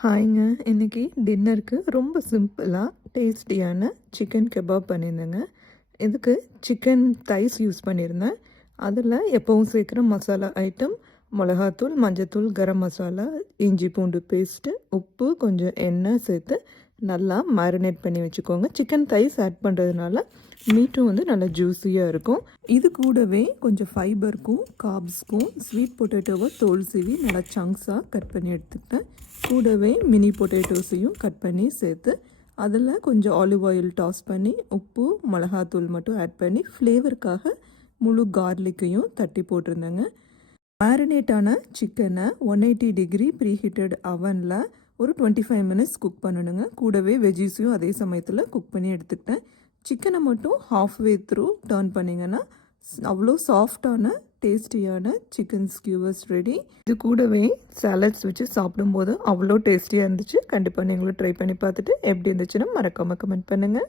ஹாய்ங்க. இன்னைக்கு டின்னருக்கு ரொம்ப சிம்பிளாக டேஸ்டியான சிக்கன் கெபாப் பண்ணியிருந்தேங்க. இதுக்கு சிக்கன் தைஸ் யூஸ் பண்ணியிருந்தேன். அதில் எப்பவும் சேர்க்குற மசாலா ஐட்டம் மிளகாத்தூள், மஞ்சத்தூள், கரம் மசாலா, இஞ்சி பூண்டு பேஸ்ட்டு, உப்பு, கொஞ்சம் எண்ணெய் சேர்த்து நல்லா மேரினேட் பண்ணி வச்சுக்கோங்க. சிக்கன் தைஸ் ஆட் பண்ணுறதுனால மீட்டும் வந்து நல்லா ஜூஸியாக இருக்கும். இது கூடவே கொஞ்சம் ஃபைபருக்கும் கார்ப்ஸ்க்கும் ஸ்வீட் பொட்டேட்டோவை தோல் சீவி நல்லா சங்க்ஸாக கட் பண்ணி எடுத்துக்கிட்டேன். கூடவே மினி பொட்டேட்டோஸையும் கட் பண்ணி சேர்த்து அதில் கொஞ்சம் ஆலிவ் ஆயில் டாஸ் பண்ணி உப்பு மிளகாத்தூள் மட்டும் ஆட் பண்ணி ஃப்ளேவருக்காக முழு கார்லிக்கையும் தட்டி போட்டிருந்தேங்க. மேரினேட்டான சிக்கனை 180 டிகிரி ப்ரீஹீட்டட் அவனில் ஒரு 25 மினிட்ஸ் குக் பண்ணணுங்க. கூடவே வெஜ்ஜீஸையும் அதே சமயத்தில் குக் பண்ணி எடுத்துக்கிட்டேன். சிக்கனை மட்டும் ஹாஃப்வே த்ரூ டர்ன் பண்ணிங்கன்னா அவ்வளோ சாஃப்டான டேஸ்டியான சிக்கன் ஸ்கியூவர்ஸ் ரெடி. இது கூடவே சாலட்ஸ் வச்சு சாப்பிடும்போது அவ்வளோ டேஸ்டியாக இருந்துச்சு. கண்டிப்பாக நீங்களும் ட்ரை பண்ணி பார்த்துட்டு எப்படி இருந்துச்சுன்னு மறக்காமல் கமெண்ட் பண்ணுங்கள்.